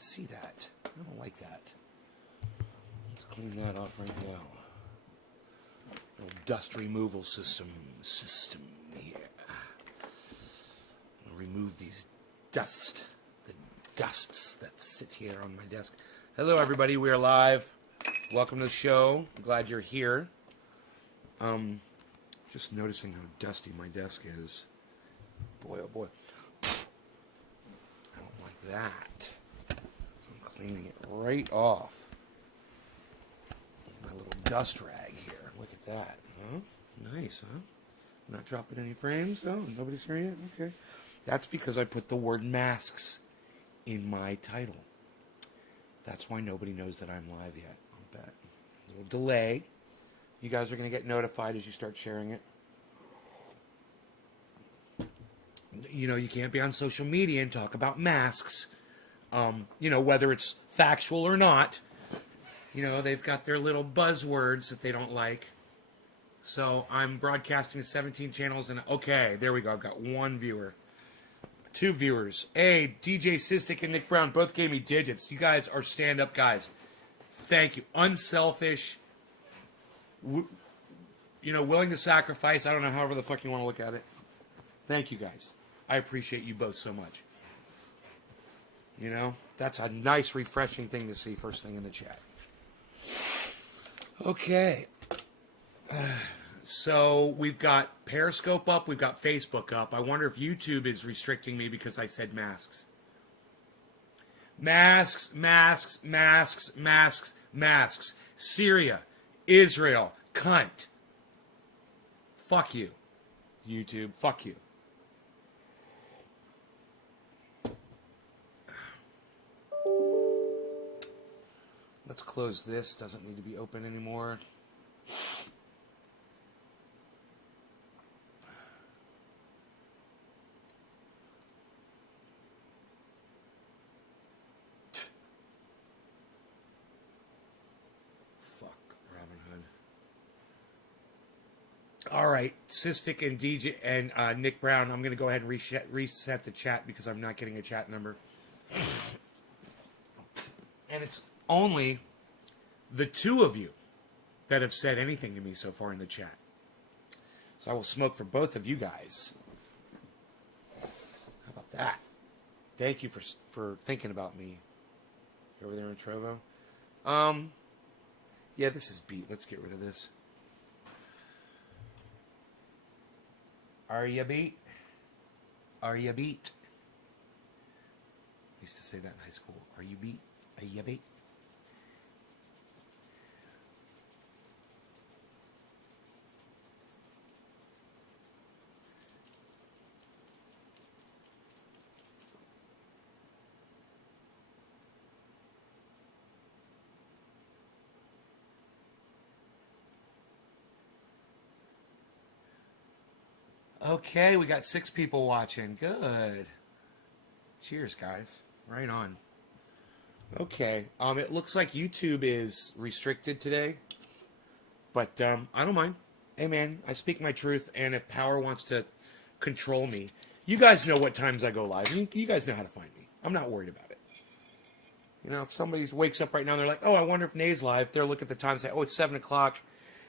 can't see that. I don't like that. Let's clean that off right now. Little dust removal system here. I'll remove these the dusts that sit here on my desk. Hello, everybody. We are live. Welcome to the show. I'm glad you're here. Just noticing how dusty my desk is. Boy, oh boy. I don't like that. So I'm cleaning it right off. My little dust rag here. Look at that. Huh? Nice, huh? Not dropping any frames? Oh, nobody's here yet? Okay. That's because I put the word masks in my title. That's why nobody knows that I'm live yet. I'll bet. A little delay. You guys are going to get notified as you start sharing it. You know, you can't be on social media and talk about masks. You know, whether it's factual or not. You know, they've got their little buzzwords that they don't like. So I'm broadcasting to 17 channels and okay, there we go. I've got one viewer. 2 viewers. Hey, DJ Sistik and Nick Brown both gave me digits. You guys are stand-up guys. Thank you. Unselfish. You know, willing to sacrifice. I don't know, however the fuck you want to look at it. Thank you guys. I appreciate you both so much. You know, that's a nice, refreshing thing to see first thing in the chat. Okay. So we've got Periscope up. We've got Facebook up. I wonder if YouTube is restricting me because I said masks. Masks, masks, masks, masks, masks. Syria, Israel, cunt. Fuck you, YouTube. Fuck you. Let's close this. Doesn't need to be open anymore. Fuck, Robin Hood. All right, Sistik and DJ and Nick Brown. I'm going to go ahead and reset the chat because I'm not getting a chat number. And it's only the 2 of you that have said anything to me so far in the chat. So I will smoke for both of you guys. How about that? Thank you for thinking about me. Over there in Trovo. Yeah, this is beat. Let's get rid of this. Are you beat? Are you beat? I used to say that in high school. Are you beat? Are you beat? Okay, we got 6 people watching. Good. Cheers, guys. Right on. Okay. It looks like YouTube is restricted today. But I don't mind. Hey, man, I speak my truth. And if power wants to control me, you guys know what times I go live. You guys know how to find me. I'm not worried about it. You know, if somebody wakes up right now and they're like, oh, I wonder if Nay's live. They'll look at the time and say, oh, it's 7 o'clock.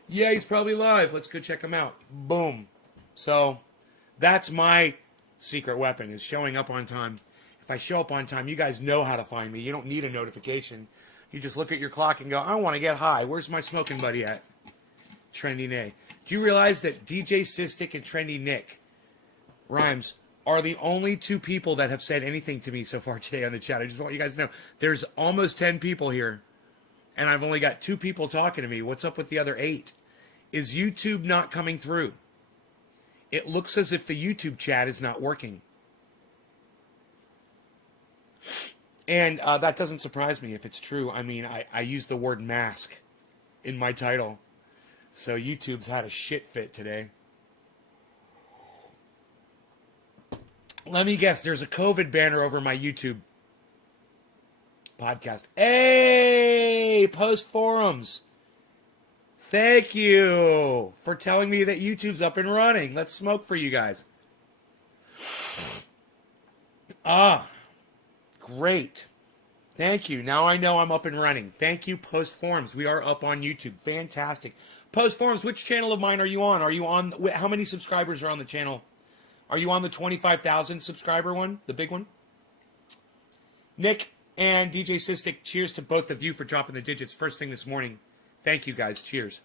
Yeah, he's probably live. Let's go check him out. Boom. So that's my secret weapon, is showing up on time. If I show up on time, you guys know how to find me. You don't need a notification. You just look at your clock and go, I want to get high. Where's my smoking buddy at? Trendy Nay. Do you realize that DJ Sistik and Trendy Nick Rhymes are the only 2 people that have said anything to me so far today on the chat? I just want you guys to know. There's almost 10 people here, and I've only got 2 people talking to me. What's up with the other 8? Is YouTube not coming through? It looks as if the YouTube chat is not working. And that doesn't surprise me if it's true. I mean, I used the word mask in my title. So YouTube's had a shit fit today. Let me guess, there's a COVID banner over my YouTube podcast. Hey, Post Forums. Thank you for telling me that YouTube's up and running. Let's smoke for you guys. Great. Thank you. Now I know I'm up and running. Thank you, Post Forums. We are up on YouTube. Fantastic. Post Forums, which channel of mine are you on? Are you on, how many subscribers are on the channel? Are you on the 25,000 subscriber one, the big one? Nick and DJ Sistik, cheers to both of you for dropping the digits first thing this morning. Thank you, guys. Cheers.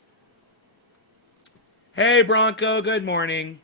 Hey, Bronco. Good morning.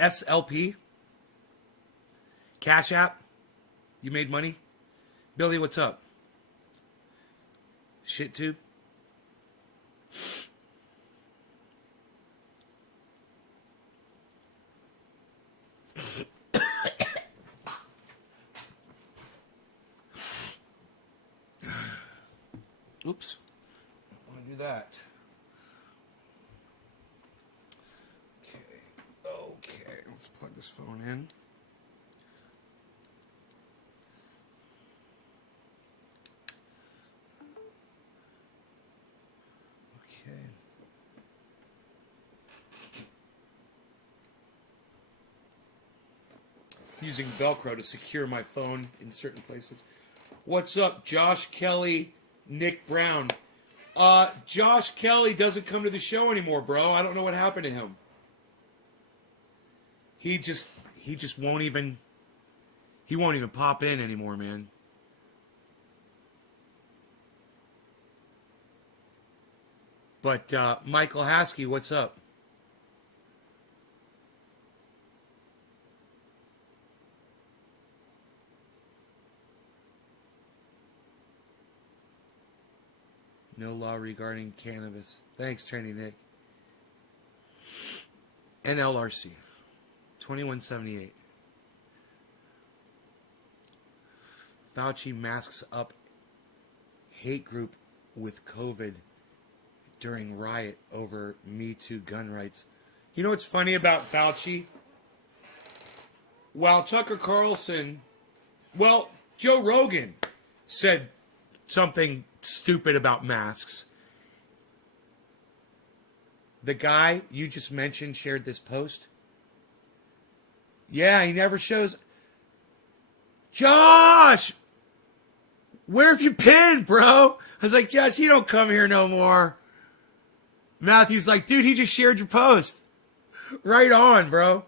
SLP? Cash App? You made money? Billy, what's up? Shit tube? Oops. I want to do that. Okay. Let's plug this phone in. Okay. Using Velcro to secure my phone in certain places. What's up, Josh Kelly, Nick Brown? Josh Kelly doesn't come to the show anymore, bro. I don't know what happened to him. He just won't even pop in anymore, man. But Michael Haskey, what's up? No law regarding cannabis. Thanks, Trendy Nick. NLRC 2178. Fauci masks up hate group with COVID during riot over Me Too gun rights. You know what's funny about Fauci? While Tucker Carlson, Joe Rogan said something stupid about masks. The guy you just mentioned shared this post. Yeah, he never shows. Josh! Where have you been, bro? I was like, Josh, he don't come here no more. Matthew's like, dude, he just shared your post. Right on, bro.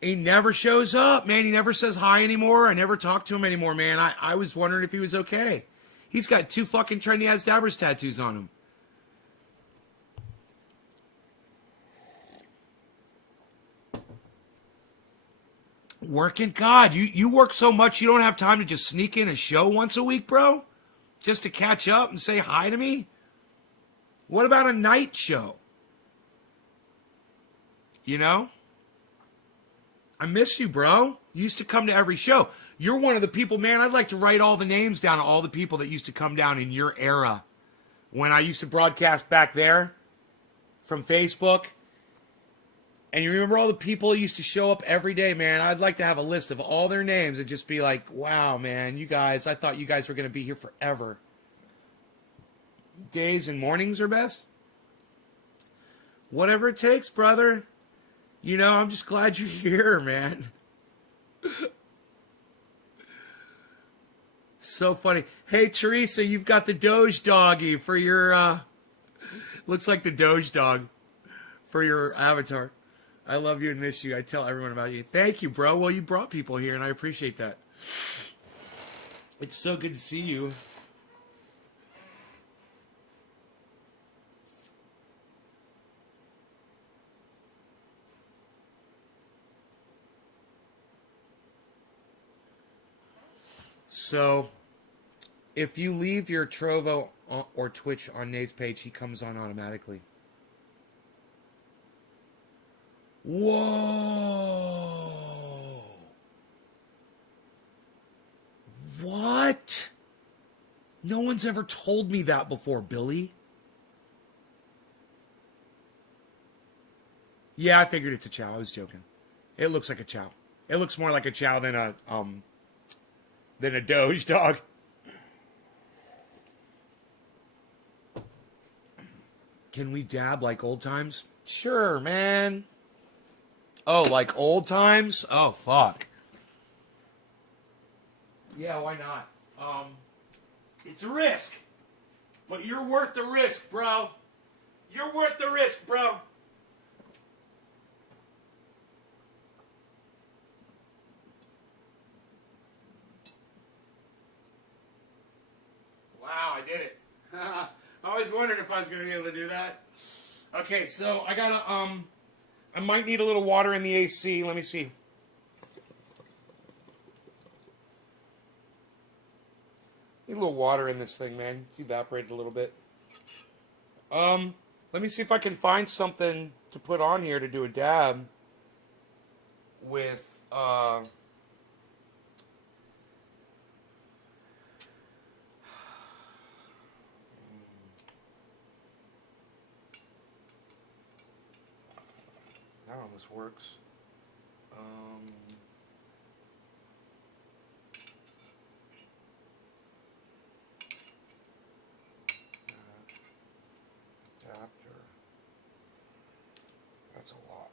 He never shows up, man. He never says hi anymore. I never talk to him anymore, man. I was wondering if he was okay. He's got 2 fucking Trendy Ass Dabbers tattoos on him. Working? God, you work so much you don't have time to just sneak in a show once a week, bro? Just to catch up and say hi to me? What about a night show? You know? I miss you, bro. You used to come to every show. You're one of the people, man, I'd like to write all the names down of all the people that used to come down in your era. When I used to broadcast back there from Facebook. And you remember all the people that used to show up every day, man? I'd like to have a list of all their names and just be like, wow, man, you guys, I thought you guys were going to be here forever. Days and mornings are best? Whatever it takes, brother. You know, I'm just glad you're here, man. So funny. Hey, Teresa, you've got the Doge doggy for your, looks like the Doge dog for your avatar. I love you and miss you. I tell everyone about you. Thank you, bro. Well, you brought people here, and I appreciate that. It's so good to see you. So, if you leave your Trovo or Twitch on Nate's page, he comes on automatically. Whoa! What? No one's ever told me that before, Billy. Yeah, I figured it's a chow. I was joking. It looks like a chow. It looks more like a chow than a Doge dog. Can we dab like old times? Sure, man. Oh, like old times? Oh, fuck. Yeah, why not? It's a risk. But you're worth the risk, bro. You're worth the risk, bro. Wow, I did it. I always wondered if I was going to be able to do that. Okay, so I gotta, I might need a little water in the AC. Let me see. Need a little water in this thing, man. It's evaporated a little bit. Let me see if I can find something to put on here to do a dab with, that almost works. Adapter. That's a lot.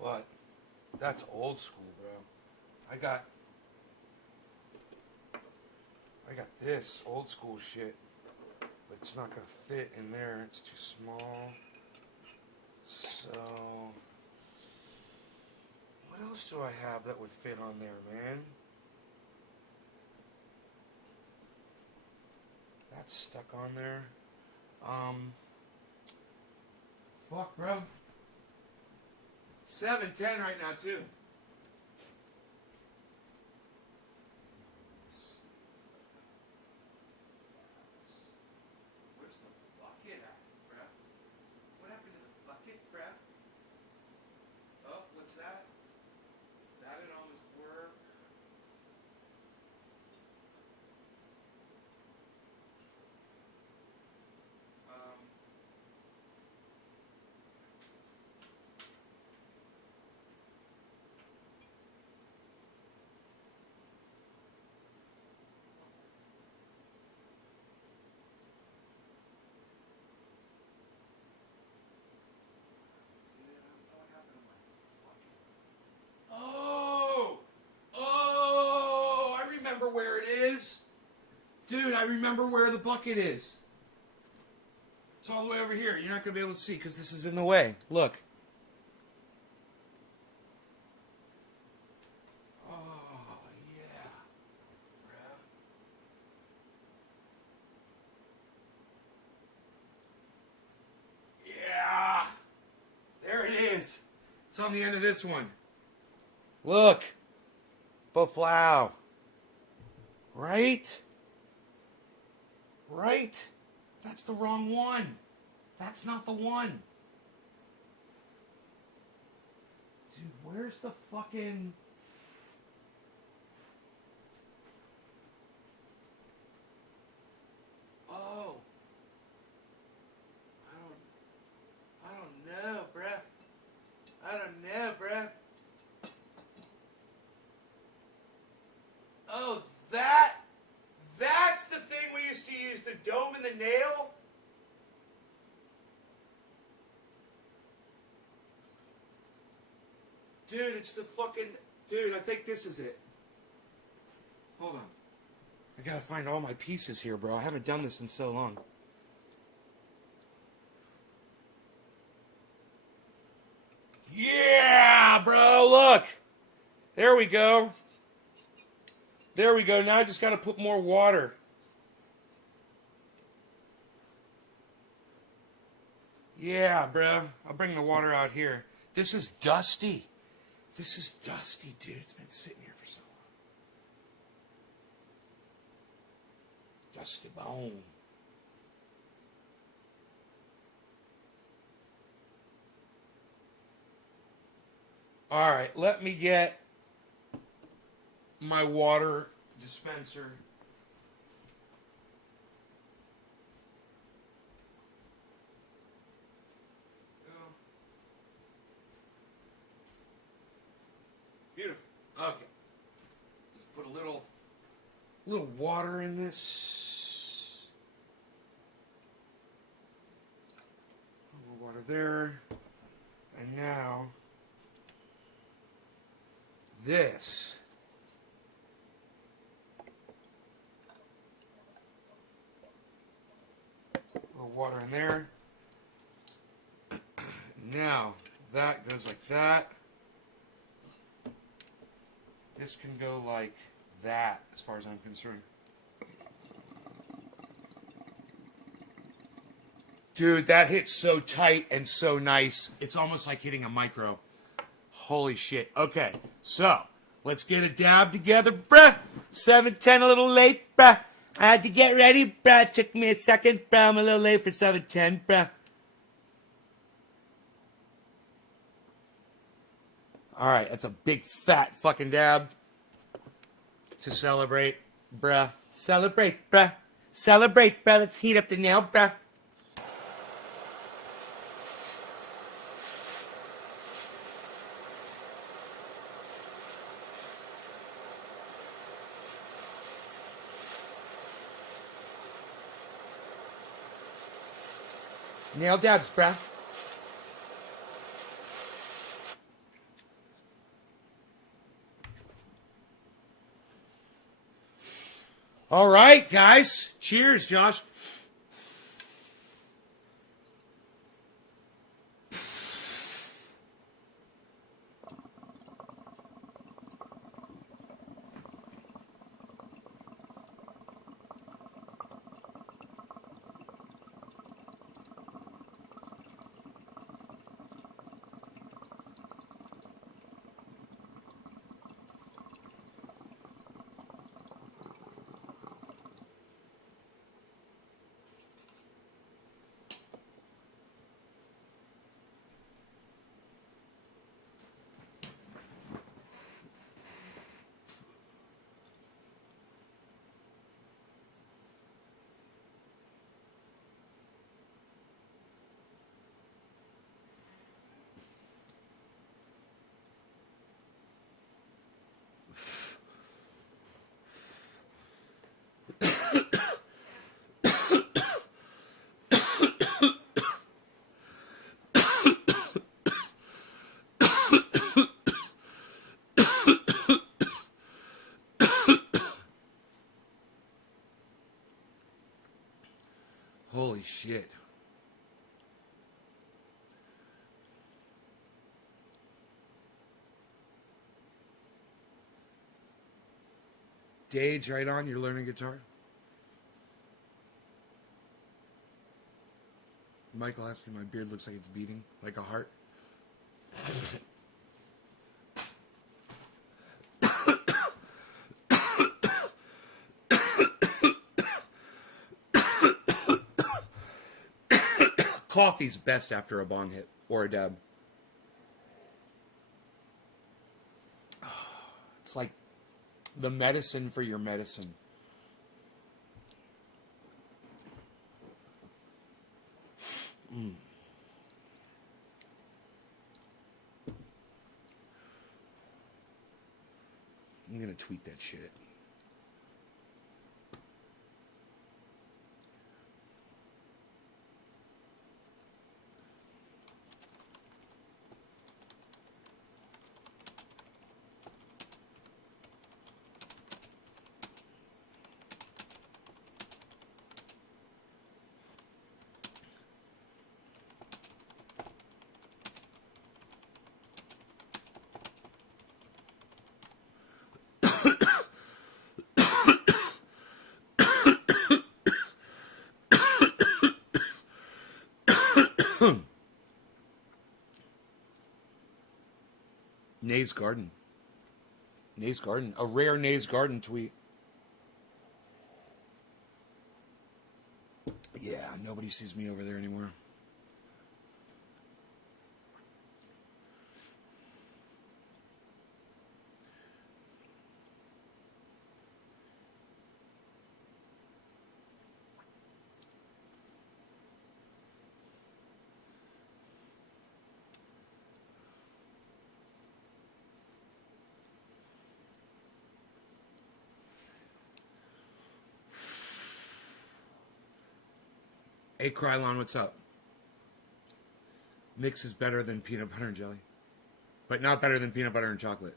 But that's old school, bro. I got this old school shit, but it's not gonna fit in there. It's too small. So, what else do I have that would fit on there, man? That's stuck on there. Fuck, bro. 7:10 right now, too. Where's the bucket at, bro? What happened to the bucket, bro? Oh, what's that? That didn't almost work. Oh, I remember where it is. Dude, I remember where the bucket is. It's all the way over here. You're not going to be able to see because this is in the way. Look. Oh, yeah. Yeah. There it is. It's on the end of this one. Look. Boflau. Right? Right? That's the wrong one. That's not the one. Dude, where's the fucking... Oh. I don't know, bruh. I don't know, bruh. Oh, that's the thing we used to use, the dome and the nail? Dude, it's the fucking... Dude, I think this is it. Hold on. I gotta find all my pieces here, bro. I haven't done this in so long. Yeah, bro, look. There we go. There we go. Now I just got to put more water. Yeah, bro. I'll bring the water out here. This is dusty. This is dusty, dude. It's been sitting here for so long. Dusty bone. All right, let me get my water dispenser. Beautiful. Okay. Just put a little water in this. A little water there. And now this. A little water in there. Now that goes like that. This can go like that, as far as I'm concerned. Dude, that hits so tight and so nice. It's almost like hitting a micro. Holy shit. Okay, so let's get a dab together, bruh. 7:10, a little late, bruh. I had to get ready, bruh. It took me a second, bruh. I'm a little late for 7:10, bruh. All right, that's a big fat fucking dab to celebrate, bruh. Celebrate, bruh. Celebrate, bruh. Let's heat up the nail, bruh. Nail dabs, bruh. All right, guys. Cheers, Josh. Holy shit. Dage, right on. You're learning guitar. Michael asked me, my beard looks like it's beating like a heart. Coffee's best after a bong hit or a dab. It's like the medicine for your medicine. Mm. I'm gonna tweet that shit. Nays Garden. Nays Garden. A rare Nays Garden tweet. Yeah, nobody sees me over there anymore. Hey, Krylon, what's up? Mix is better than peanut butter and jelly, but not better than peanut butter and chocolate.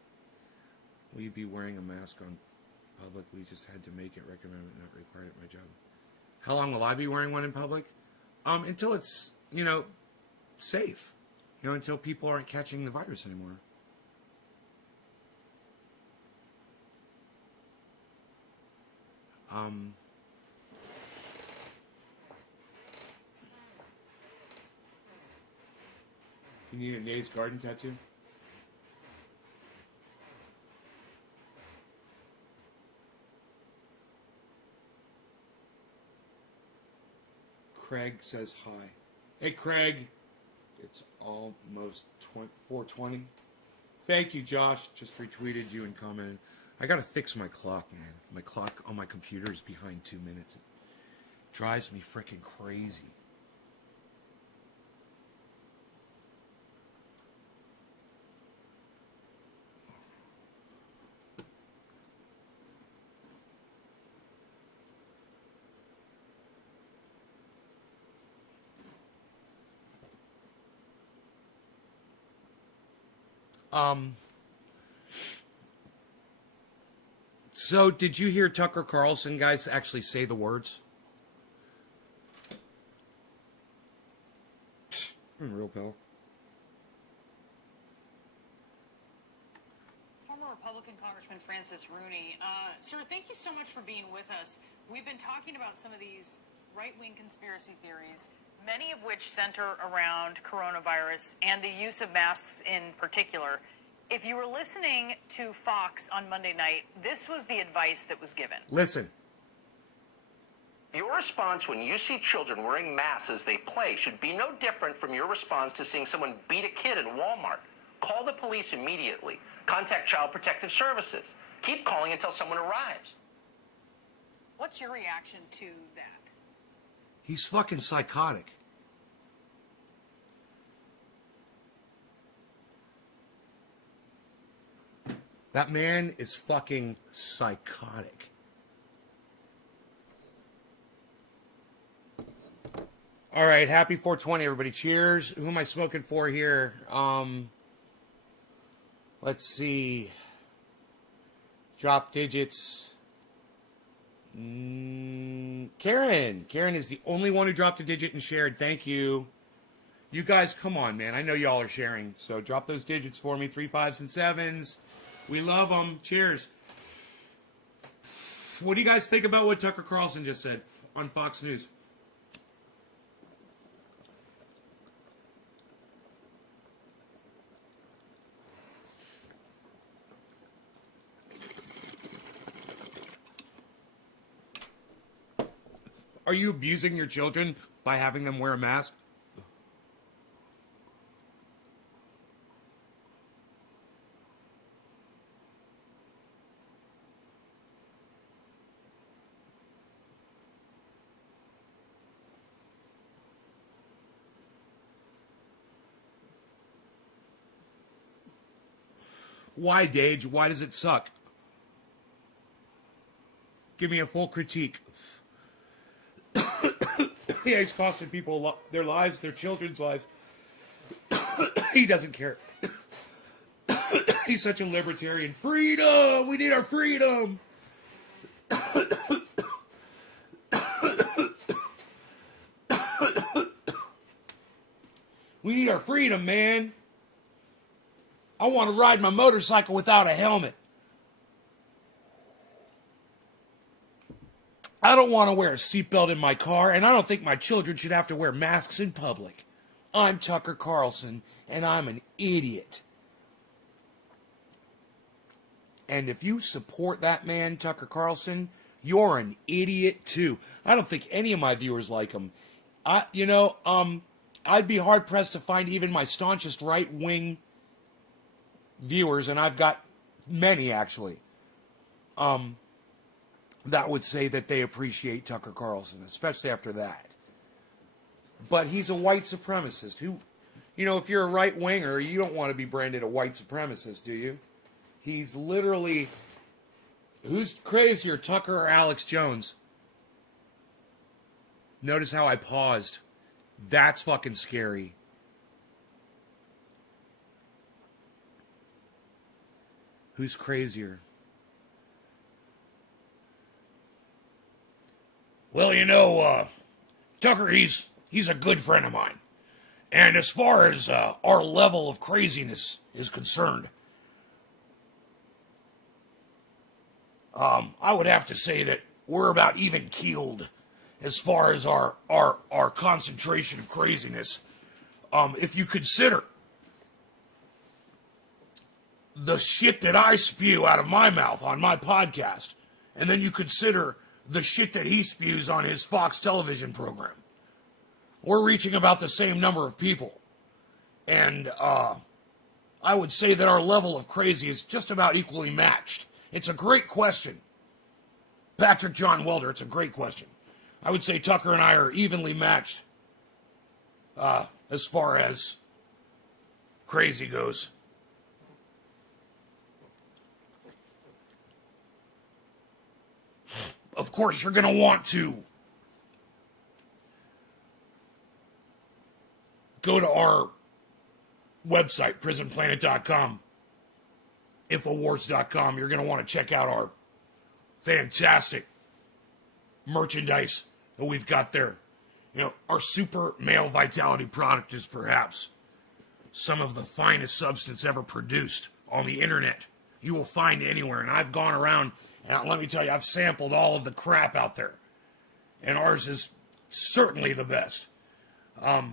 Will you be wearing a mask on public? We just had to make it recommended, not required at my job. How long will I be wearing one in public? Until it's, safe. Until people aren't catching the virus anymore. You need a Nate's Garden tattoo? Craig says hi. Hey, Craig. It's almost 4:20. Thank you, Josh. Just retweeted you and commented. I gotta fix my clock, man. My clock on my computer is behind 2 minutes. It drives me freaking crazy. So did you hear Tucker Carlson, guys, actually say the words? Real pal. Former Republican Congressman Francis Rooney. Sir, thank you so much for being with us. We've been talking about some of these right-wing conspiracy theories, many of which center around coronavirus and the use of masks in particular. If you were listening to Fox on Monday night, this was the advice that was given. Listen. Your response when you see children wearing masks as they play should be no different from your response to seeing someone beat a kid in Walmart. Call the police immediately. Contact Child Protective Services. Keep calling until someone arrives. What's your reaction to that? He's fucking psychotic. That man is fucking psychotic. All right, happy 420, everybody. Cheers. Who am I smoking for here? Let's see. Drop digits. Karen. Karen is the only one who dropped a digit and shared. Thank you. You guys, come on, man. I know y'all are sharing. So drop those digits for me. 3 5s and 7s. We love them. Cheers. What do you guys think about what Tucker Carlson just said on Fox News? Are you abusing your children by having them wear a mask? Why, Dage? Why does it suck? Give me a full critique. Yeah, he's costing people their lives, their children's lives. He doesn't care. He's such a libertarian. Freedom! We need our freedom! We need our freedom, man. I want to ride my motorcycle without a helmet. I don't want to wear a seatbelt in my car, and I don't think my children should have to wear masks in public. I'm Tucker Carlson, and I'm an idiot. And if you support that man, Tucker Carlson, You're an idiot too. I don't think any of my viewers like him. I'd be hard pressed to find even my staunchest right wing viewers, and I've got many actually, that would say that they appreciate Tucker Carlson, especially after that. But he's a white supremacist who, if you're a right winger, you don't want to be branded a white supremacist, do you? He's literally, who's crazier, Tucker or Alex Jones? Notice how I paused. That's fucking scary. Who's crazier? Well, Tucker, he's a good friend of mine. And as far as our level of craziness is concerned, I would have to say that we're about even keeled as far as our concentration of craziness. If you consider the shit that I spew out of my mouth on my podcast, and then you consider the shit that he spews on his Fox television program, we're reaching about the same number of people. And I would say that our level of crazy is just about equally matched. It's a great question. Patrick John Welder, it's a great question. I would say Tucker and I are evenly matched as far as crazy goes. Of course, you're going to want to go to our website, prisonplanet.com, infowars.com. You're going to want to check out our fantastic merchandise that we've got there. Our super male vitality product is perhaps some of the finest substance ever produced on the internet you will find anywhere. And I've gone around, and let me tell you, I've sampled all of the crap out there. And ours is certainly the best. I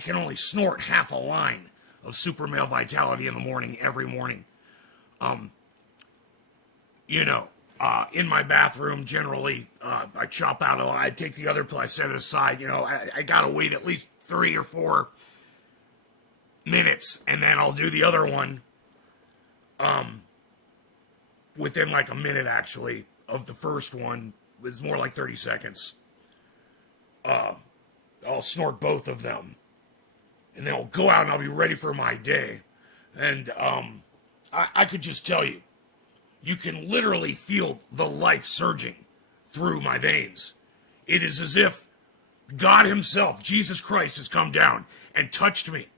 can only snort half a line of super male vitality in the morning, every morning. In my bathroom, generally, I chop out I take the other pill, I set it aside. I gotta wait at least 3 or 4 minutes, and then I'll do the other one, within like a minute, actually, of the first one. It's more like 30 seconds. I'll snort both of them, and then I'll go out and I'll be ready for my day. And I could just tell you, you can literally feel the life surging through my veins. It is as if God himself, Jesus Christ, has come down and touched me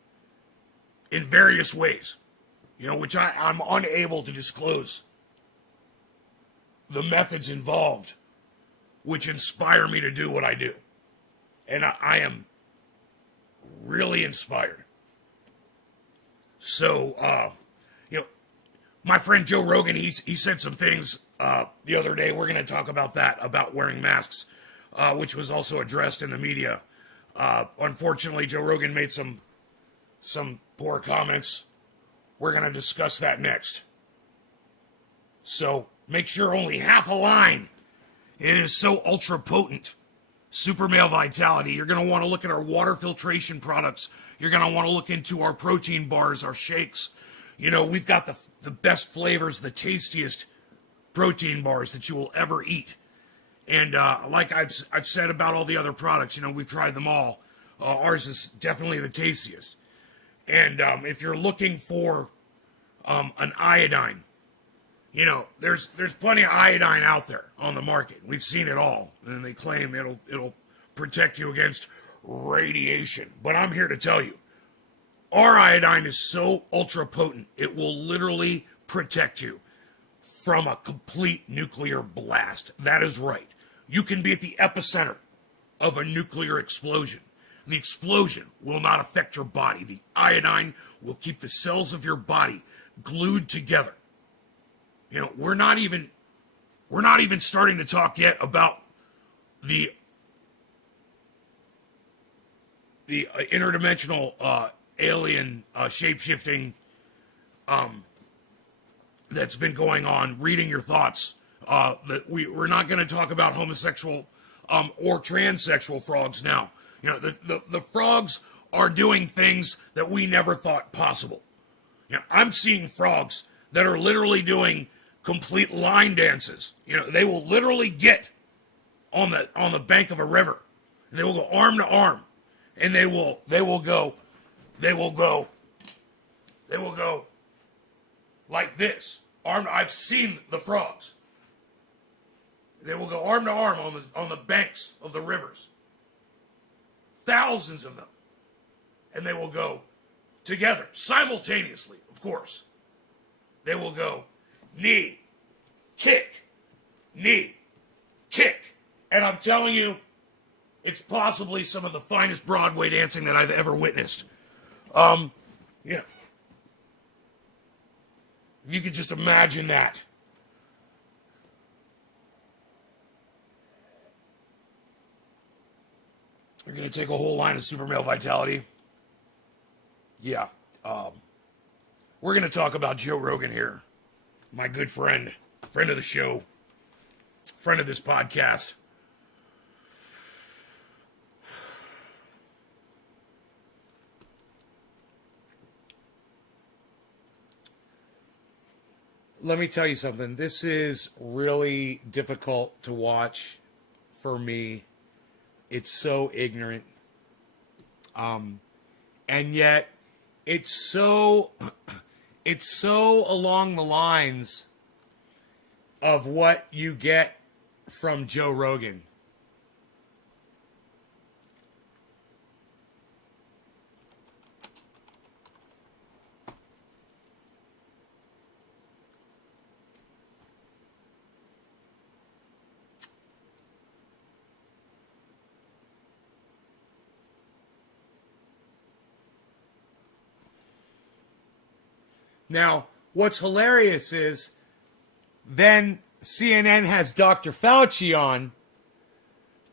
in various ways, which I'm unable to disclose the methods involved, which inspire me to do what I do. And I am really inspired. So, my friend Joe Rogan, he said some things the other day. We're going to talk about that, about wearing masks, which was also addressed in the media. Unfortunately, Joe Rogan made some poor comments. We're going to discuss that next. So make sure only half a line. It is so ultra potent. Super male vitality. You're going to want to look at our water filtration products. You're going to want to look into our protein bars, our shakes. We've got the best flavors, the tastiest protein bars that you will ever eat. And like I've said about all the other products, we've tried them all. Ours is definitely the tastiest. And if you're looking for an iodine, there's plenty of iodine out there on the market. We've seen it all, and they claim it'll protect you against radiation. But I'm here to tell you, our iodine is so ultra potent, it will literally protect you from a complete nuclear blast. That is right. You can be at the epicenter of a nuclear explosion. The explosion will not affect your body. The iodine will keep the cells of your body glued together. We're not even starting to talk yet about the interdimensional alien shape-shifting that's been going on, reading your thoughts, That we're not going to talk about homosexual or transsexual frogs now. You know, the frogs are doing things that we never thought possible. You know, I'm seeing frogs that are literally doing complete line dances. You know, they will literally get on the bank of a river. They will go arm to arm, and they will go like this. I've seen the frogs. They will go arm to arm on the banks of the rivers. Thousands of them. And they will go together, simultaneously, of course. They will go knee, kick, knee, kick. And I'm telling you, it's possibly some of the finest Broadway dancing that I've ever witnessed. Yeah. You could just imagine that. We're going to take a whole line of Super Male Vitality. Yeah. We're going to talk about Joe Rogan here. My good friend of the show, friend of this podcast. Let me tell you something. This is really difficult to watch for me. It's so ignorant. And yet it's so along the lines of what you get from Joe Rogan. Now, what's hilarious is then CNN has Dr. Fauci on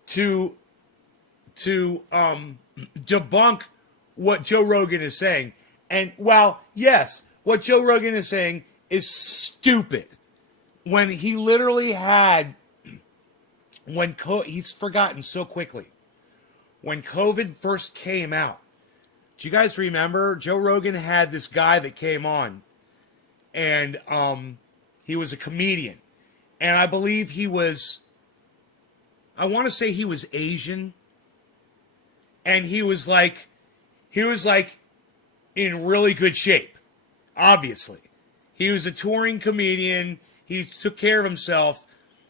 to debunk what Joe Rogan is saying. And while, yes, what Joe Rogan is saying is stupid. When he literally had, he's forgotten so quickly. When COVID first came out, do you guys remember? Joe Rogan had this guy that came on, and he was a comedian. And I believe I want to say he was Asian. And he was like in really good shape, obviously. He was a touring comedian. He took care of himself,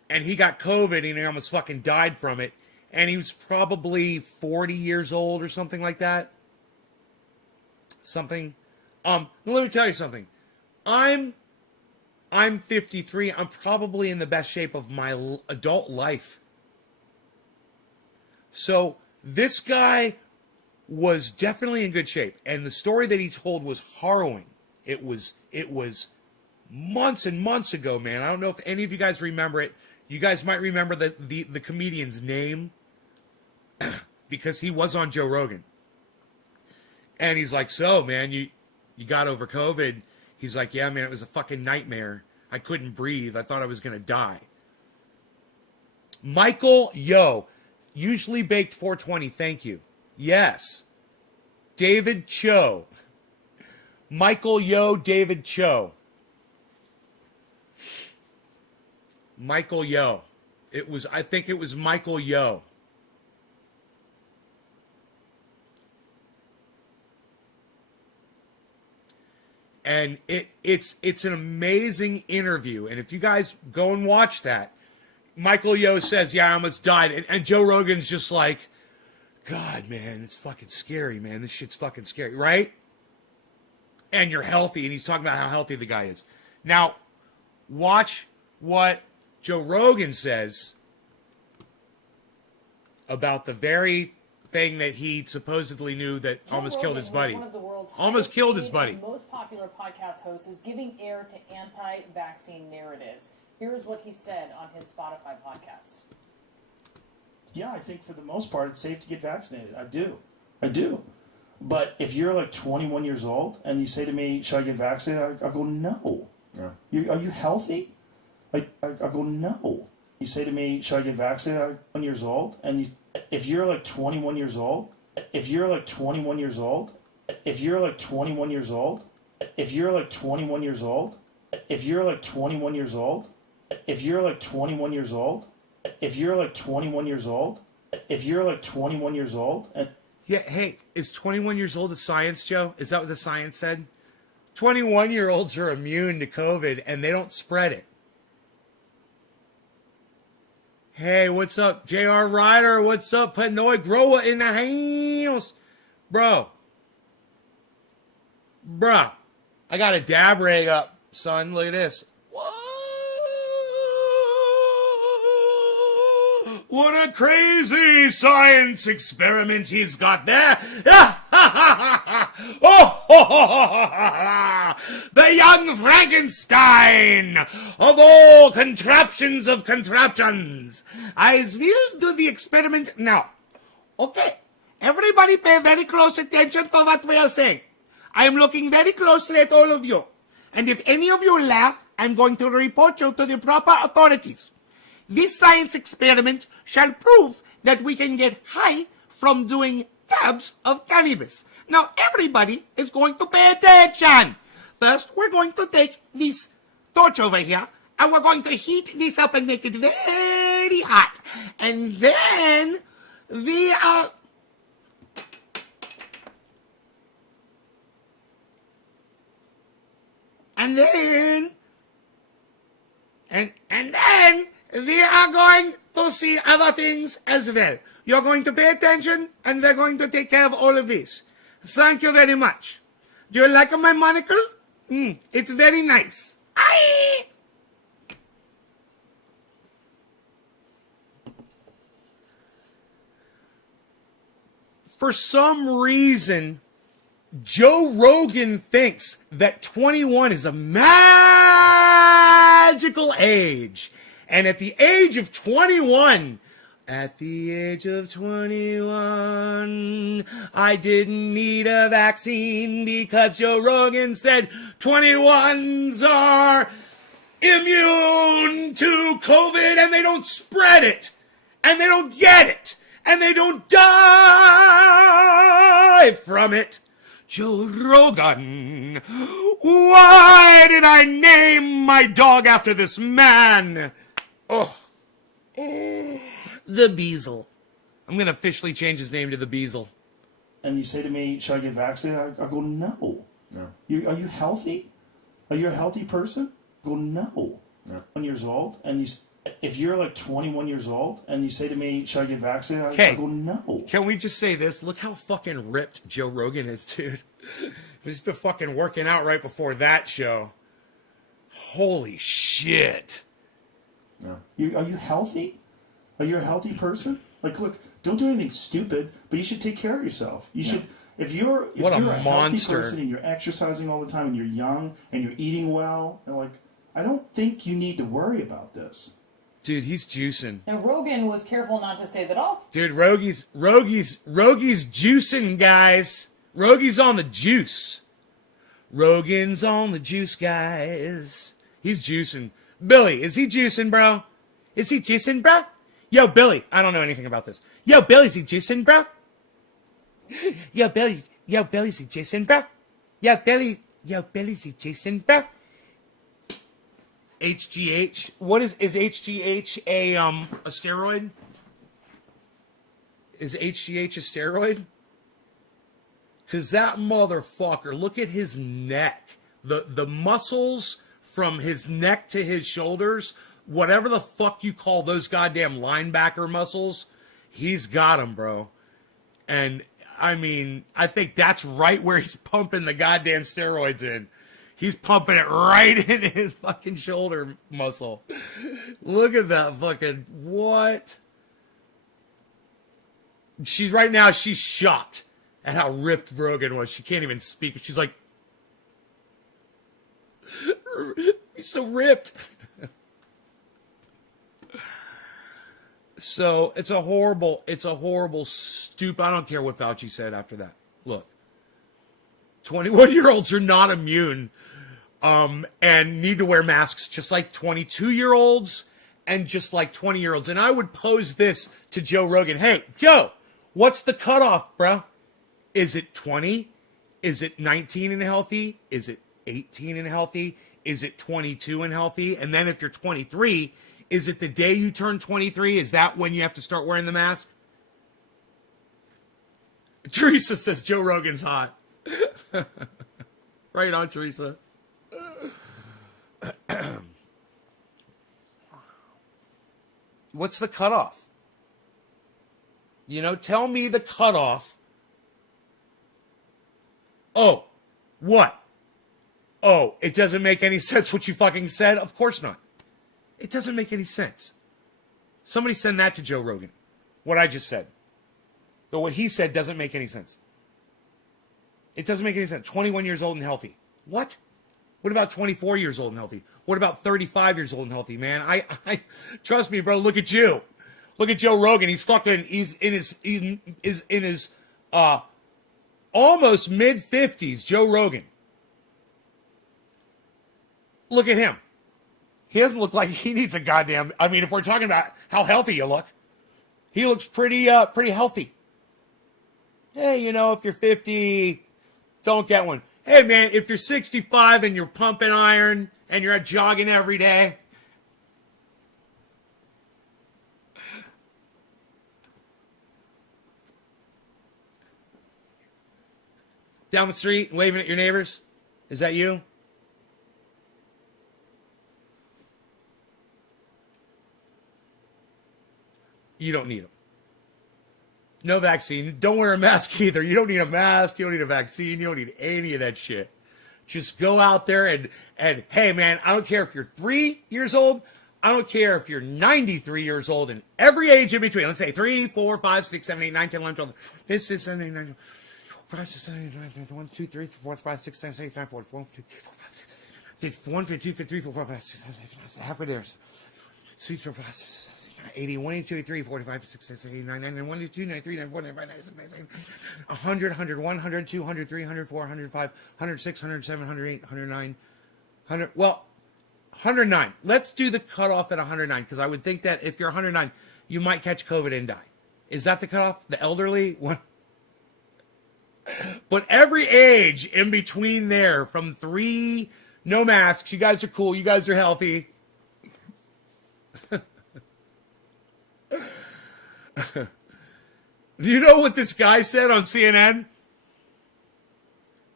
and he got COVID, and he almost fucking died from it. And he was probably 40 years old or something like that. Something. Let me tell you something. I'm 53. I'm probably in the best shape of my adult life. So this guy was definitely in good shape, and the story that he told was harrowing. It was months and months ago, man. I don't know if any of you guys remember it. You guys might remember the comedian's name because he was on Joe Rogan. And he's like, so, man, you got over COVID? He's like, yeah, man, it was a fucking nightmare. I couldn't breathe. I thought I was going to die. Michael Yo, usually baked 420, thank you. Yes. David Cho. Michael Yo, David Cho. Michael Yo. I think it was Michael Yo. And it's an amazing interview. And if you guys go and watch that, Michael Yo says, yeah, I almost died. And Joe Rogan's just like, God, man, it's fucking scary, man. This shit's fucking scary, right? And you're healthy. And he's talking about how healthy the guy is. Now, watch what Joe Rogan says about the very thing that he supposedly knew that almost killed his buddy. Almost killed his buddy. Most popular podcast host is giving air to anti-vaccine narratives. Here's what he said on his Spotify podcast. Yeah, I think for the most part it's safe to get vaccinated. I do. But if you're like 21 years old and you say to me, should I get vaccinated? I go, no. Yeah. Are you healthy? I go, no. You say to me, should I get vaccinated? I'm 1 years old. And if you're like 21 years old, if you're like 21 years old, if you're like 21 years old, if you're like 21 years old, if you're like 21 years old, if you're like 21 years old, if you're like 21 years old, if you're like 21 years old, and Yeah, hey, is 21 years old a science, Joe? Is that what the science said? 21-year-olds are immune to COVID and they don't spread it. Hey, what's up, JR Ryder? What's up, Panoy Grower in the house? Bro. Bruh. I got a dab rig up, son. Look at this. Whoa! What a crazy science experiment he's got there. Oh, the young Frankenstein of all contraptions of contraptions. I will do the experiment now. Okay, everybody pay very close attention to what we are saying. I am looking very closely at all of you. And if any of you laugh, I'm going to report you to the proper authorities. This science experiment shall prove that we can get high from doing dabs of cannabis. Now, everybody is going to pay attention. First, we're going to take this torch over here, and we're going to heat this up and make it very hot. And then we are... And then we are going to see other things as well. You're going to pay attention, and we're going to take care of all of this. Thank you very much. Do you like my monocle? It's very nice. Aye! For some reason, Joe Rogan thinks that 21 is a magical age. And at the age of 21, I didn't need a vaccine because Joe Rogan said 21s are immune to COVID and they don't spread it. And they don't get it. And they don't die from it. Joe Rogan. Why did I name my dog after this man? Oh. The Beazle. I'm going to officially change his name to the Beazle. and you say to me, should I get vaccinated? I go, no. No. Are you healthy? Are you a healthy person? I go, no. No. 1 years old, and if you're like 21 years old, and you say to me, should I get vaccinated? Okay. I go, no. Can we just say this? Look how fucking ripped Joe Rogan is, dude. He's been fucking working out right before that show. Holy shit. Are you healthy? Are you a healthy person? Like, look, don't do anything stupid, but you should take care of yourself. You should, if you're What a healthy monster. person and you're exercising all the time and you're young and you're eating well, and like, I don't think you need to worry about this. Dude, he's juicing. Now, Rogan was careful not to say that, oh, Dude, Rogi's juicing, guys. Rogi's on the juice. Rogan's on the juice, guys. He's juicing. Billy, is he juicing, bro? Is he juicing, bro? Yo, Billy, I don't know anything about this. Yo, Billy, is he juicing, bro? Yo, Billy's he juicing, bro? Billy's he juicing, bro? HGH. What is HGH a steroid? Is HGH a steroid? Cause that motherfucker, look at his neck. The muscles from his neck to his shoulders, whatever the fuck you call those goddamn linebacker muscles, he's got them, bro. And I mean, I think that's right where he's pumping the goddamn steroids in. He's pumping it right in his fucking shoulder muscle. Look at that fucking, what? She's shocked at how ripped Rogan was. She can't even speak. She's like, he's so ripped. So it's a horrible, stupid, I don't care what Fauci said after that. Look, 21-year-olds are not immune and need to wear masks just like 22-year-olds and just like 20-year-olds. And I would pose this to Joe Rogan. Hey, Joe, what's the cutoff, bro? Is it 20? Is it 19 and healthy? Is it 18 and healthy? Is it 22 and healthy? And then if you're 23, is it the day you turn 23? Is that when you have to start wearing the mask? Teresa says Joe Rogan's hot. Right on, Teresa. What's the cutoff? You know, tell me the cutoff. Oh, what? Oh, it doesn't make any sense what you fucking said? Of course not. It doesn't make any sense. Somebody send that to Joe Rogan. What I just said. But what he said doesn't make any sense. It doesn't make any sense. 21 years old and healthy. What? What about 24 years old and healthy? What about 35 years old and healthy, man? I trust me, bro. Look at you. Look at Joe Rogan. He's in his almost mid-50s, Joe Rogan. Look at him. He doesn't look like he needs a goddamn... I mean, if we're talking about how healthy you look, he looks pretty healthy. Hey, you know, if you're 50, don't get one. Hey, man, if you're 65 and you're pumping iron and you're out jogging every day... Down the street, waving at your neighbors? Is that you? You don't need them. No vaccine. Don't wear a mask either. You don't need a mask. You don't need a vaccine. You don't need any of that shit. Just go out there and hey, man, I don't care if you're 3 years old. I don't care if you're 93 years old and every age in between. Let's say 3, 4, 5, 6, 7, 8, 9, 10, 11, 12. This is 7, 8, 9, 5, 6, 7, 8, 9, 1, 2, 3, 4, 5, 6, 7, 8, 9, 4, 1, 2, 3, 4, 5, 6, 1, 2, 3, 4, 5, 6, 7, 8, 9, halfway there. 3, 4, 5, 6, 7, 80, 1, 2, 3, 4, 5, 6, 7, 8, 9, 9, 1, 2, 9, 3, 9, 4, 9, 5, 9, 6, 9, 7, 100, 100, 100, 2, 100, 3, 100, 4, 105, 106, 107, 108, 109, 100, well, 109. Let's do the cutoff at 109, because I would think that if you're 109, you might catch COVID and die. Is that the cutoff? The elderly? What? But every age in between there, from 3, no masks, you guys are cool, you guys are healthy. You know what this guy said on CNN?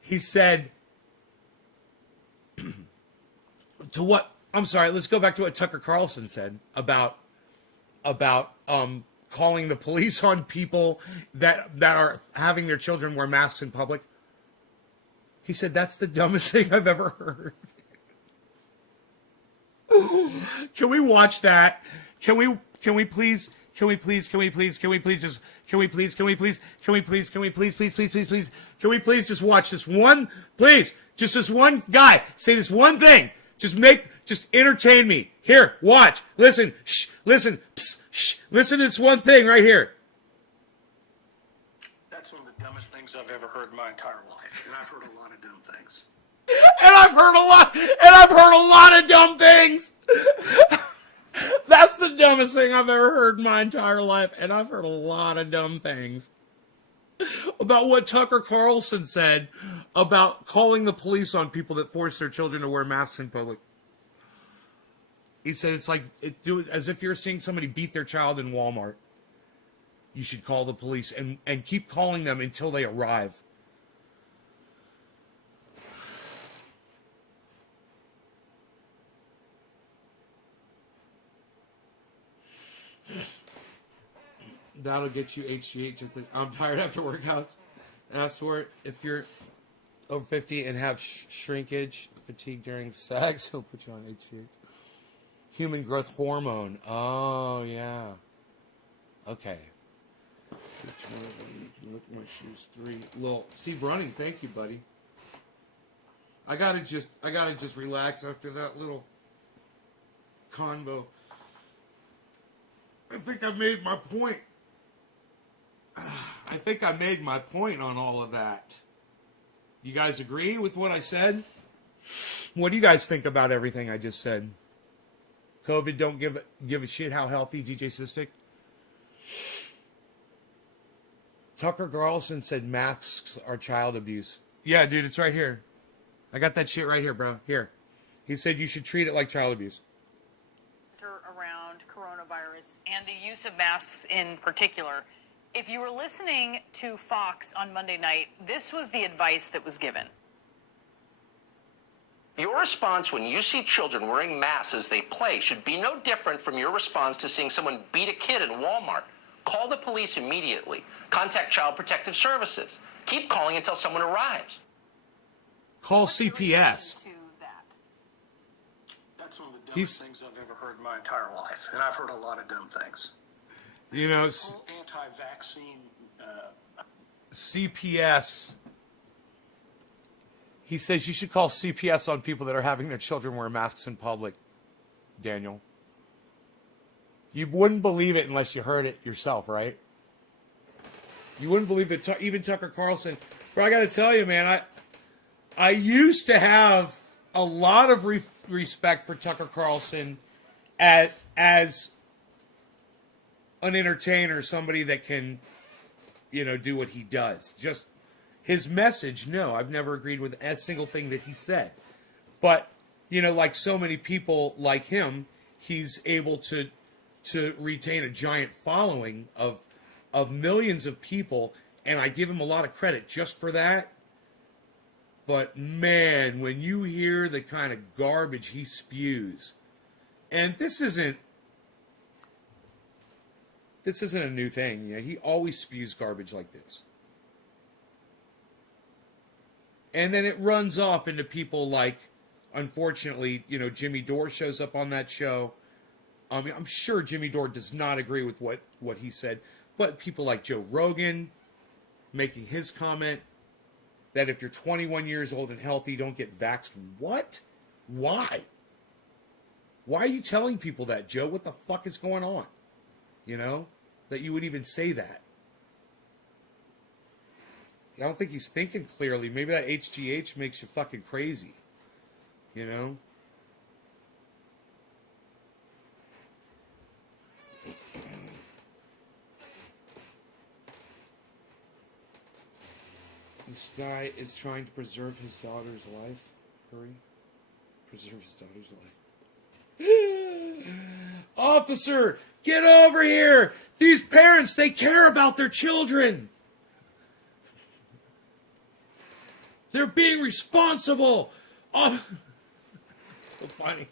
He said, to what, I'm sorry, let's go back to what Tucker Carlson said about calling the police on people that are having their children wear masks in public. He said, that's the dumbest thing I've ever heard. Can we watch that? Can we please just watch this one, please, just this one guy say this one thing. Just entertain me. Here, watch, listen, shh, listen, psst, shh, listen to this one thing right here. That's one of the dumbest things I've ever heard in my entire life, and I've heard a lot of dumb things. And I've heard a lot of dumb things. That's the dumbest thing I've ever heard in my entire life, and I've heard a lot of dumb things. About what Tucker Carlson said about calling the police on people that force their children to wear masks in public. He said it's like, as if you're seeing somebody beat their child in Walmart. You should call the police and keep calling them until they arrive. That'll get you HGH. I'm tired after workouts. And I swear, if you're over 50 and have shrinkage, fatigue during sex, he'll put you on HGH. Human growth hormone. Oh, yeah. Okay. Look at my shoes. 3. Lil. Steve Running, thank you, buddy. I gotta just relax after that little convo. I think I made my point. I think I made my point on all of that. You guys agree with what I said? What do you guys think about everything I just said? COVID don't give a shit how healthy DJ Sistik. Tucker Carlson said masks are child abuse. Yeah, dude, it's right here. I got that shit right here, bro. Here. He said you should treat it like child abuse. Around coronavirus and the use of masks in particular. If you were listening to Fox on Monday night, this was the advice that was given. Your response when you see children wearing masks as they play should be no different from your response to seeing someone beat a kid in Walmart. Call the police immediately. Contact Child Protective Services. Keep calling until someone arrives. Call What's your CPS. reaction to that? That's one of the He's- dumbest things I've ever heard in my entire life, and I've heard a lot of dumb things. You know, This whole anti-vaccine, CPS. He says you should call CPS on people that are having their children wear masks in public, Daniel. You wouldn't believe it unless you heard it yourself, right? You wouldn't believe that even Tucker Carlson. But I got to tell you, man, I used to have a lot of respect for Tucker Carlson as an entertainer, somebody that can, do what he does. Just his message, no, I've never agreed with a single thing that he said. But, like so many people like him, he's able to retain a giant following of millions of people, and I give him a lot of credit just for that. But man, when you hear the kind of garbage he spews, and this isn't a new thing. He always spews garbage like this. And then it runs off into people like, unfortunately, Jimmy Dore shows up on that show. I'm sure Jimmy Dore does not agree with what he said, but people like Joe Rogan making his comment that if you're 21 years old and healthy, don't get vaxxed. What? Why? Why are you telling people that, Joe? What the fuck is going on? That you would even say that. I don't think he's thinking clearly. Maybe that HGH makes you fucking crazy. This guy is trying to preserve his daughter's life. Hurry. Preserve his daughter's life. Officer, get over here! These parents, they care about their children! They're being responsible! Oh, so funny.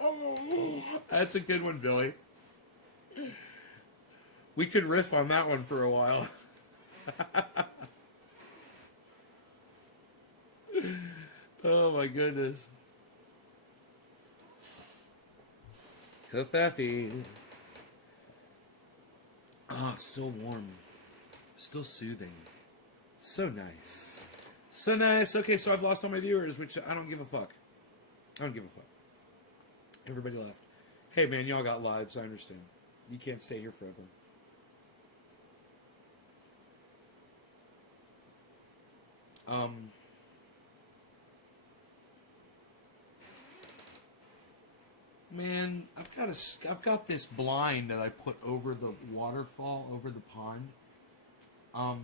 Oh, that's a good one, Billy. We could riff on that one for a while. Oh my goodness. Kafefi. Ah, still warm. Still soothing. So nice. So nice. Okay, so I've lost all my viewers, which I don't give a fuck. I don't give a fuck. Everybody left. Hey man, y'all got lives, I understand. You can't stay here forever. Man, I've got this blind that I put over the waterfall, over the pond. I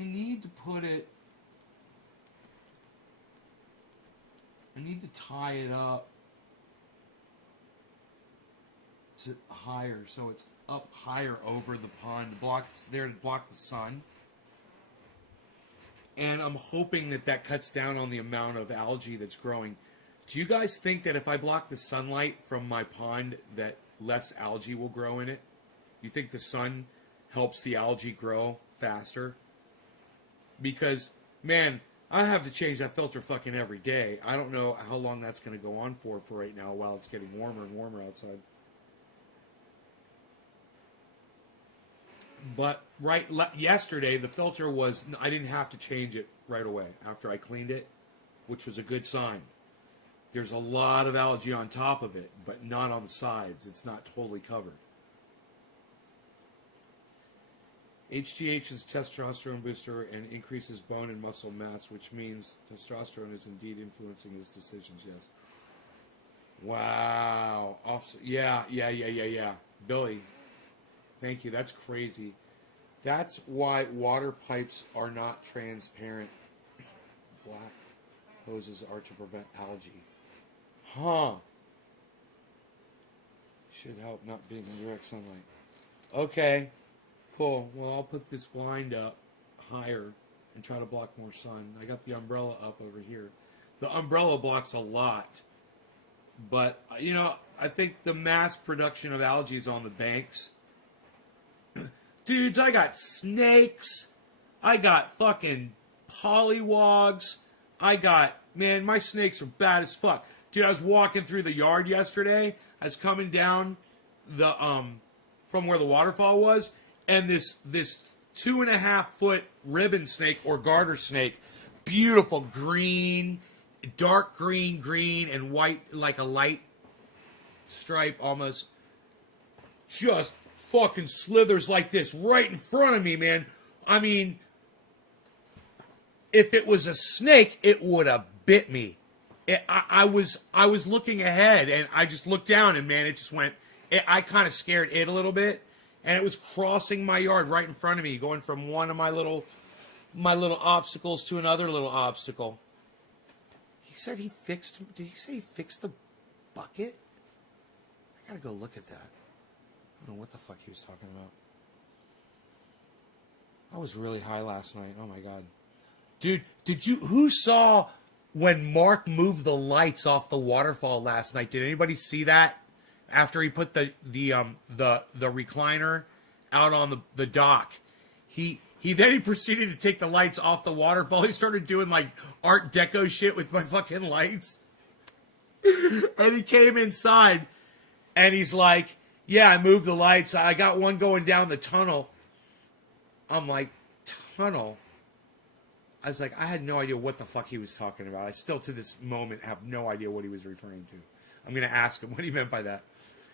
need to tie it up to higher, so it's up higher over the pond, to block the sun. And I'm hoping that cuts down on the amount of algae that's growing. Do you guys think that if I block the sunlight from my pond, that less algae will grow in it? You think the sun helps the algae grow faster? Because, man, I have to change that filter fucking every day. I don't know how long that's going to go on for right now while it's getting warmer and warmer outside. But yesterday, the filter was, I didn't have to change it right away after I cleaned it, which was a good sign. There's a lot of algae on top of it, but not on the sides. It's not totally covered. HGH is a testosterone booster and increases bone and muscle mass, which means testosterone is indeed influencing his decisions. Yes. Wow. Yeah. Billy, thank you. That's crazy. That's why water pipes are not transparent. Black hoses are to prevent algae. Huh. Should help not being in direct sunlight. Okay. Cool. Well, I'll put this blind up higher and try to block more sun. I got the umbrella up over here. The umbrella blocks a lot. But, you know, I think the mass production of algae is on the banks. Dudes, I got snakes. I got fucking pollywogs. Man, my snakes are bad as fuck. Dude, I was walking through the yard yesterday. I was coming down the, from where the waterfall was, and this 2.5 foot ribbon snake or garter snake, beautiful green, dark green and white, like a light stripe almost, just fucking slithers like this right in front of me, man. I mean, if it was a snake, it would have bit me. I was looking ahead, and I just looked down, and man, it just went. I kind of scared it a little bit, and it was crossing my yard right in front of me, going from one of my little obstacles to another little obstacle. He said he fixed. Did he say he fixed the bucket? I gotta go look at that. I don't know what the fuck he was talking about. I was really high last night. Oh my god, dude! Who saw when Mark moved the lights off the waterfall last night? Did anybody see that? After he put the recliner out on the dock, he then proceeded to take the lights off the waterfall. He started doing like Art Deco shit with my fucking lights. And he came inside and he's like, yeah, I moved the lights. I got one going down the tunnel. I'm like, tunnel? I was like, I had no idea what the fuck he was talking about. I still, to this moment, have no idea what he was referring to. I'm going to ask him what he meant by that.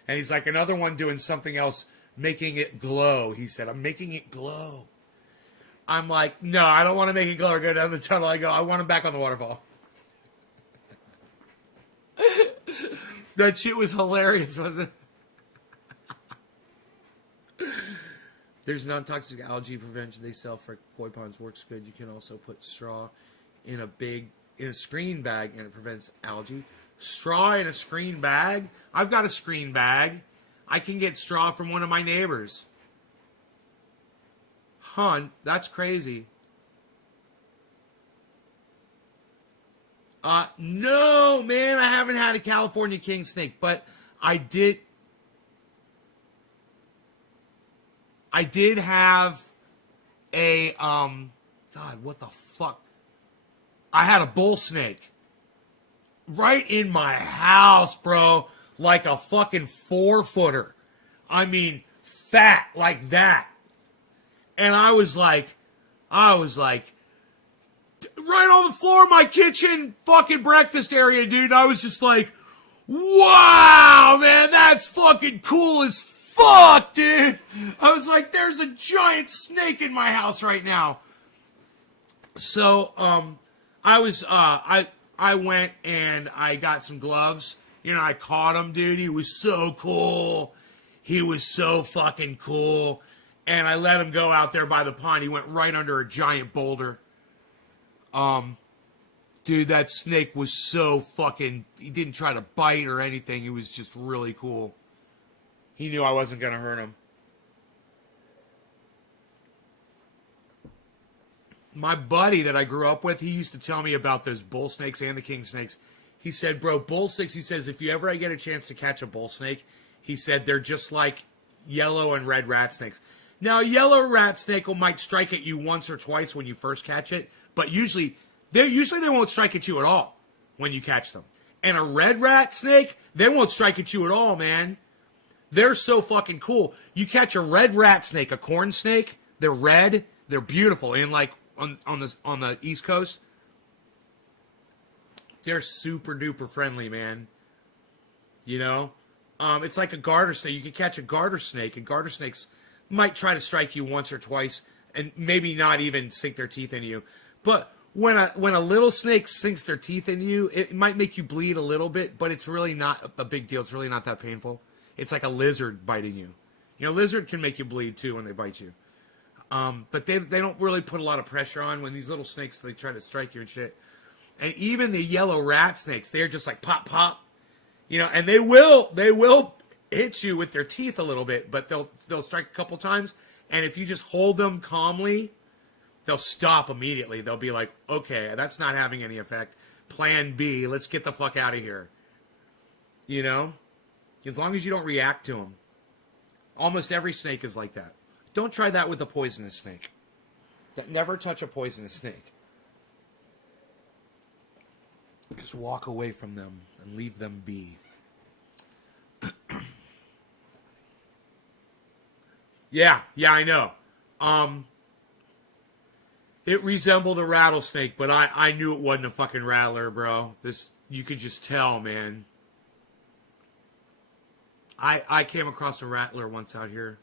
And he's like, another one doing something else, making it glow. He said, I'm making it glow. I'm like, no, I don't want to make it glow or go down the tunnel. I want him back on the waterfall. That shit was hilarious, wasn't it? There's non-toxic algae prevention they sell for koi ponds. Works good. You can also put straw in a screen bag, and it prevents algae. Straw in a screen bag? I've got a screen bag. I can get straw from one of my neighbors. Huh, that's crazy. No, man, I haven't had a California king snake, but I did have a, God, what the fuck? I had a bull snake right in my house, bro, like a fucking 4-footer. I mean, fat like that. And I was like, right on the floor of my kitchen fucking breakfast area, dude. I was just like, wow, man, that's fucking cool as fuck, dude. I was like, there's a giant snake in my house right now. So, I went and I got some gloves. You know, I caught him, dude. He was so cool. He was so fucking cool. And I let him go out there by the pond. He went right under a giant boulder. Dude, that snake was so fucking... He didn't try to bite or anything. He was just really cool. He knew I wasn't going to hurt him. My buddy that I grew up with, he used to tell me about those bull snakes and the king snakes. He said, bro, bull snakes, he says, if you ever get a chance to catch a bull snake, he said, they're just like yellow and red rat snakes. Now, a yellow rat snake might strike at you once or twice when you first catch it, but usually they won't strike at you at all when you catch them. And a red rat snake, they won't strike at you at all, man. They're so fucking cool. You catch a red rat snake, a corn snake, they're red, they're beautiful, and like on the East Coast, they're super duper friendly, man. You know, it's like a garter snake. You can catch a garter snake, and garter snakes, might try to strike you once or twice and maybe not even sink their teeth in you. But when a little snake sinks their teeth in you, it might make you bleed a little bit, but it's really not a big deal. It's really not that painful. It's like a lizard biting you. You know, lizard can make you bleed too when they bite you. But they don't really put a lot of pressure on when these little snakes, they try to strike you and shit. And even the yellow rat snakes, they're just like pop, pop. You know, and they will hit you with their teeth a little bit, but they'll strike a couple times. And if you just hold them calmly, they'll stop immediately. They'll be like, okay, that's not having any effect. Plan B, let's get the fuck out of here. You know? As long as you don't react to them. Almost every snake is like that. Don't try that with a poisonous snake. Never touch a poisonous snake. Just walk away from them and leave them be. Yeah, I know. It resembled a rattlesnake, but I knew it wasn't a fucking rattler, bro. You could just tell, man. I came across a rattler once out here.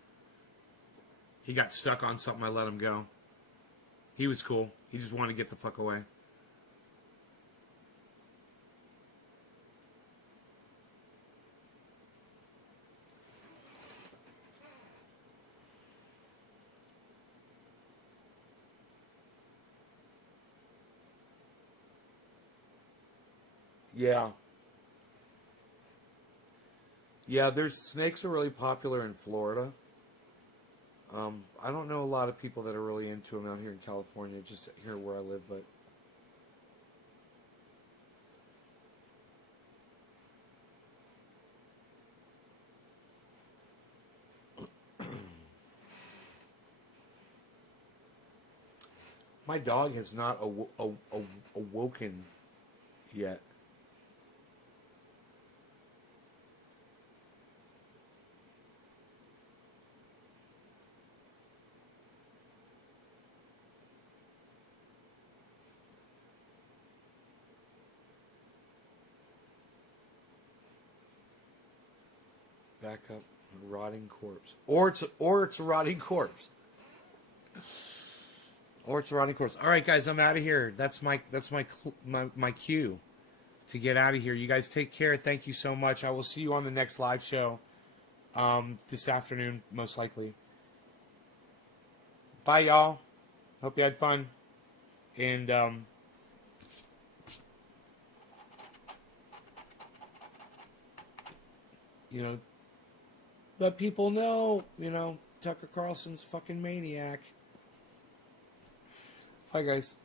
He got stuck on something, I let him go. He was cool. He just wanted to get the fuck away. Yeah. Yeah, snakes are really popular in Florida. I don't know a lot of people that are really into them out here in California, just here where I live, but my dog has not awoken yet. Back up, a rotting corpse, or it's a rotting corpse, or it's a rotting corpse. All right, guys, I'm out of here. That's my cue to get out of here. You guys take care. Thank you so much. I will see you on the next live show, this afternoon, most likely. Bye, y'all. Hope you had fun, and you know. Let people know, Tucker Carlson's fucking maniac. Bye, guys.